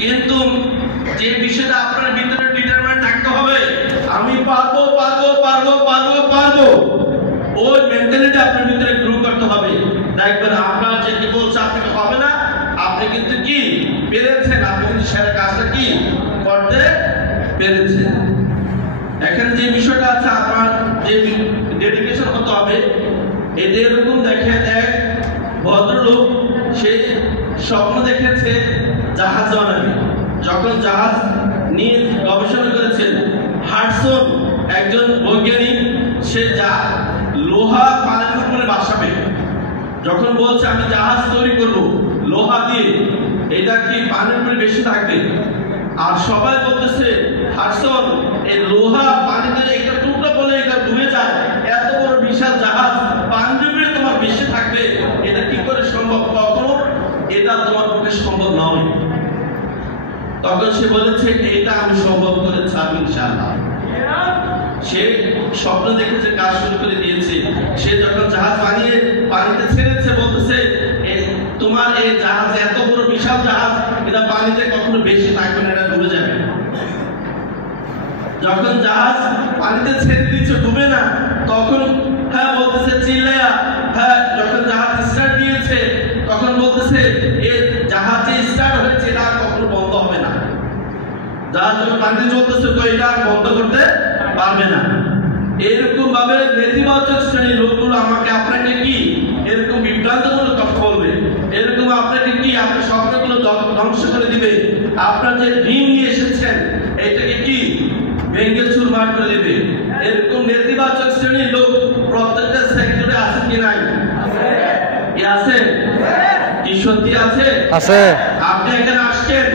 কিন্তু যে বিষয়টা আপনার ভিতরে ডিটারমাইন থাকতে হবে, আমি পারবো পারবো পারবো পারবো পারবো, ওই মেন্টালিটি আপনার ভিতরে গ্রো করতে হবে। দেখবেন আপনার যে কি বলছে আপনাকে হবে না, আপনি কিন্তু কি পেরেছেন, আপনি কিন্তু সেরা কাজটা কি করতে পেরেছেন। এখানে যে বিষয়টা আছে, আপনার যে ডেডিকেশন হতে হবে। এদের এরকম দেখেন এক ভদ্রলোক, সে স্বপ্ন দেখেছে জাহাজ বানাবে। যখন জাহাজ নিয়ে গবেষণা করেছেন, হাডসন একজন বৈজ্ঞানিক, সে লোহা পানির উপরে ভাসাবে। যখন বলছে আমি জাহাজ তৈরি করব লোহা দিয়ে, এটা কি পানির উপরে বেশি থাকবে? আর সবাই বলতেছে হাডসন, এই লোহা পানিতে একটা টুকরা বলে এটা ডুবে যায়, এত বড় বিশাল জাহাজ পানির উপরে তোমার বেশি থাকবে, এটা কি করে সম্ভব? কখনো এটা তোমার পক্ষে সম্ভব নয়। তখন সে বলেছে এটা আমি সম্ভব করে ছাড়ব ইনশাআল্লাহ। সে স্বপ্ন দেখেছে, কাজ শুরু করে দিয়েছে। সে যখন জাহাজ বানিয়ে পানিতে ছেড়েছে, বলতেছে তোমার এই জাহাজ এত বড় বিশাল জাহাজ, এটা পানিতে কখনো বেশি থাকবে না, এটা ডুবে যাবে। যখন জাহাজ পানিতে ছেড়ে দিয়েছে, ডুবে না, তখন হ্যাঁ বলতেছে চিল্লায়া, হ্যাঁ যখন জাহাজ স্টার্ট দিয়েছে তখন বলতেছে এই জাহাজ যে স্টার্ট হয়েছে এটা কখনো বন্ধ হবে না। জাহাজ যখন পানিতে চলতেছে তো এটা বন্ধ করতে পারবে না। এরকম ভাবে নেতিবাচক শ্রেণীর লোকগুলো আমাকে আপনাকে কি এরকম বিভ্রান্তমূলক কথা বলবে, এরকম আপনাকে কি আপনার স্বপ্নগুলো ধ্বংস করে দিবে, আপনার যে ড্রিম নিয়ে এসেছেন এটাকে কি ভেঙে চুরমার করে দিবে। এরকম নেতিবাচক শ্রেণীর লোক প্রত্যেকটা সেক্টরে আছে কি নাই? আছে কি? সত্যি আছে? আছে। আপনি এখানে আসছেন,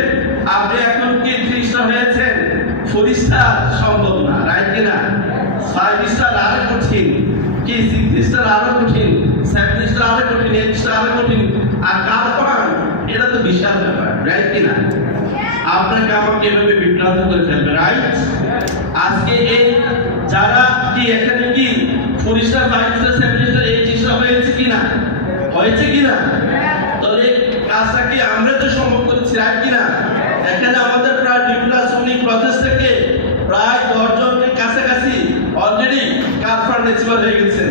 আপনি এখন কি 3 স্টার হয়েছেন, 4 স্টার সম্ভব না, রাইট কিনা? 5 স্টার আরো কঠিন, কি 6 স্টার আরো কঠিন, 7 স্টার আরো কঠিন, 8 স্টার আরো কঠিন, আর কারণ এটা তো বিশাল ব্যাপার, রাইট কিনা? আপনাকে আমাকে এভাবে বিভ্রান্ত করে ফেলবে, রাইট? আজকে এই যারা কি এখানে কি 4 স্টার 5 স্টার 7 স্টার 8 স্টার হয়েছে কিনা? হয়েছে কিনা? তাহলে কাজটা কি আমরা তো সম্ভব করেছি, রাইট কিনা? এখানে আমাদের প্রায় ডিপ্লোসনিক প্রসেস থেকে প্রায় 10 জনের কাছাকাছি অলরেডি কারফান্ড অ্যাচিভার হয়ে গেছে।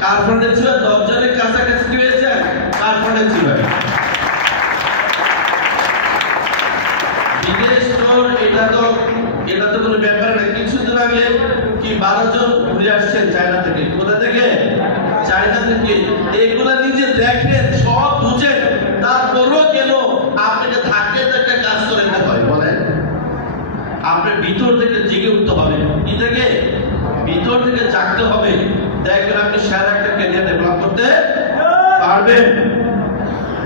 কারফান্ড অ্যাচিভার 10 জনের কাছাকাছি কি হয়েছে? কারফান্ড অ্যাচিভার। বিদেশ তোর এটা তো কোনো ব্যাপার না। কিছুদিন আগে কি 12 জন ঘুরে আসছেন চায়না থেকে। কোথা থেকে? চায়না থেকে। এগুলা নিজে দেখেন, সব বুঝেন, তারপরও কেন আপনাকে ধাক্কে ধাক্কে কাজ করে নিতে হয় বলেন? আপনার ভিতর থেকে জেগে উঠতে হবে। কি থেকে? ভিতর থেকে জাগতে হবে। দেখবেন আপনি সেরা একটা ক্যারিয়ার ডেভেলপ করতে পারবেন।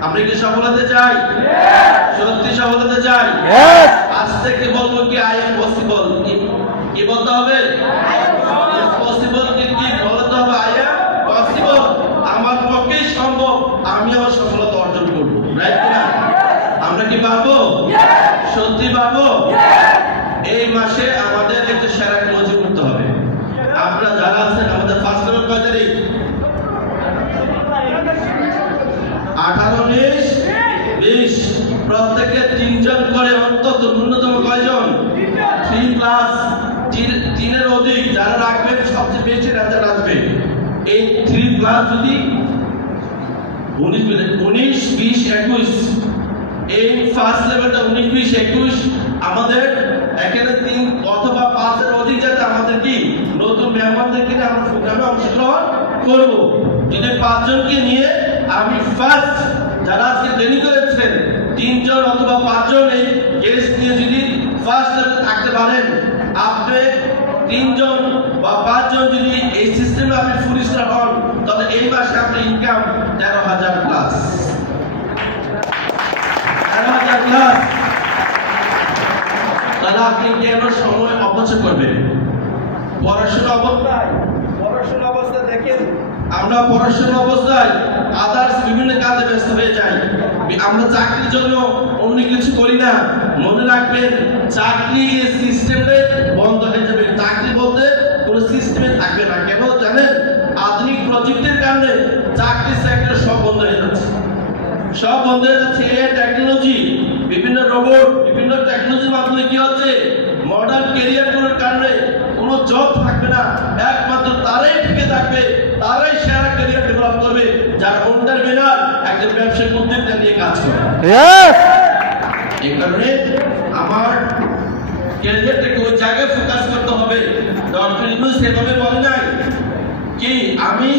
আপনি কি সফল হতে চাই? সত্যি সফল হতে চাই? আজ থেকে বলবো কি আই এম পসিবল। কি বলতে হবে? পসিবল কি বলতে হবে? I am possible. আমার পক্ষে সম্ভব, আমি আমার সফলতা অর্জন করব, রাইট কিনা? আমরা কি পারবো? সত্যি পারবো? এই মাসে আমাদের একটা সেরা ক্লোজিং করতে হবে। আপনারা যারা আছেন, আমাদের ফার্স্ট টাইম কয় তারিখ? 18, 19, 20। প্রত্যেকে 3 জন করে, অন্তত ন্যূনতম কয়জন? 3+, 3-এর অধিক যারা রাখবেন সবচেয়ে বেশি রেজাল্ট আসবে। এই 3+ যদি 19, 20, 21, এই ফার্স্ট লেভেলটা 19, 20, 21 আমাদের এখানে 3 অথবা 5-এর অধিক যাতে আমাদের কি নতুন মেহমানদেরকে নিয়ে আমরা প্রোগ্রামে অংশগ্রহণ করব। যদি 5 জনকে নিয়ে আমি ফার্স্ট যারা আজকে দেরি করেছেন 3 জন অথবা 5 জন এই গেস্ট নিয়ে যদি ফার্স্ট লেভেলে থাকতে পারেন, আপনি 3 জন বা 5 জন যদি এই সিস্টেমে আপনি 4 স্টার হন, তাহলে এই মাসে আপনার ইনকাম 13,000 প্লাস। 13,000 প্লাস। তাহলে আপনি কেন সময় অপচয় করবেন? পড়াশোনা অবস্থায় দেখেন, আমরা পড়াশোনা অবস্থায় আদার্স বিভিন্ন কাজে ব্যস্ত হয়ে যাই। আমরা চাকরির জন্য অন্য কিছু করি না। মনে রাখবেন, চাকরি সিস্টেমে বন্ধ হয়ে যাবে। চাকরি বলতে কোনো সিস্টেমে থাকবে না। কেন জানেন? আধুনিক প্রযুক্তির কারণে চাকরি সেক্টর সব বন্ধ হয়ে যাচ্ছে। সব বন্ধ হয়ে যাচ্ছে। এই টেকনোলজি, বিভিন্ন রোবট, বিভিন্ন টেকনোলজির মাধ্যমে কি হচ্ছে, মডার্ন ক্যারিয়ারগুলোর কারণে কোনো জব থাকবে না, একমাত্র তারাই টিকে থাকবে, তারাই সেরা ক্যারিয়ার ডেভেলপ করবে যারা এন্টারপ্রেনার, একজন ব্যবসায়িক উদ্যোক্তা নিয়ে কাজ করে। এই কারণে আমার ক্যারিয়ারটাকে ওই জায়গায় ফোকাস করতে হবে। ডক্টর ইউনূস সেভাবে বলে নাই কি আমি